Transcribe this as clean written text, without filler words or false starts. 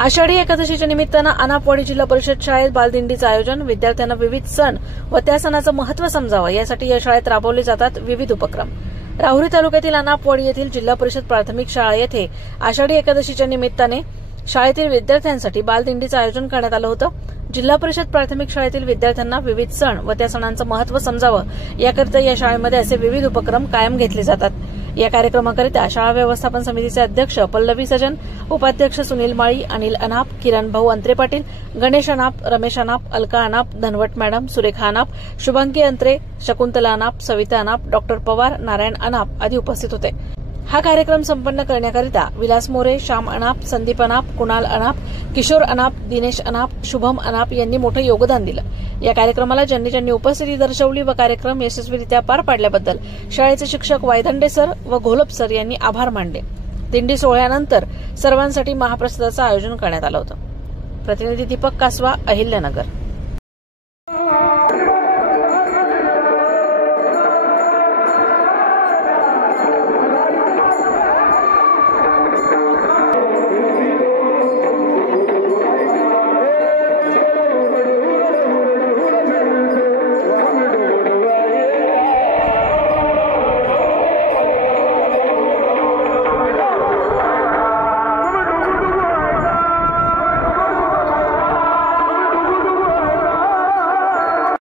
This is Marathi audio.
आषाढी एकादशीच्या निमित्तानं अनापवाडी जिल्हा परिषद शाळेत बालदिंडीचं आयोजन. विद्यार्थ्यांना विविध सण व त्या सणाचं महत्त्व समजावं यासाठी या शाळेत राबवले जातात विविध उपक्रम. राहुरी तालुक्यातील अनापवाडी येथील जिल्हा परिषद प्राथमिक शाळा येथे आषाढी एकादशीच्या निमित्ताने शाळेतील विद्यार्थ्यांसाठी बालदिंडीचं आयोजन करण्यात आलं होतं. जिल्हा परिषद प्राथमिक शाळेतील विद्यार्थ्यांना विविध सण व त्या सणांचं महत्त्व समजावं याकरिता या शाळेमध्ये असे विविध उपक्रम कायम घेतले जातात. या कार्यक्रमाकरिता शाळा व्यवस्थापन समितीचे अध्यक्ष पल्लवी सजन, उपाध्यक्ष सुनील माळी, अनिल अनाप, किरण भाऊ अंत्रे पाटील, गणेश अनाप, रमेश अनाप, अलका अनाप, धनवट मॅडम, सुरेखा अनाप, शुभांगी अंत्रे, शकुंतला अनाप, सविता अनाप, डॉक्टर पवार, नारायण अनाप आदी उपस्थित होते. हा कार्यक्रम संपन्न करण्याकरिता विलास मोरे, श्याम अनाप, संदीप अनाप, कुणाल अनाप, किशोर अनाप, दिनेश अनाप, शुभम अनाप यांनी मोठं योगदान दिलं. या कार्यक्रमाला ज्यांनी उपस्थिती दर्शवली व कार्यक्रम यशस्वीरित्या पार पाडल्याबद्दल शाळेचे शिक्षक वायदंडे सर व घोलप सर यांनी आभार मानले. दिंडी सोहळ्यानंतर सर्वांसाठी महाप्रसादाचं आयोजन करण्यात आलं होतं. प्रतिनिधी दीपक कासवा, अहिल्यानगर.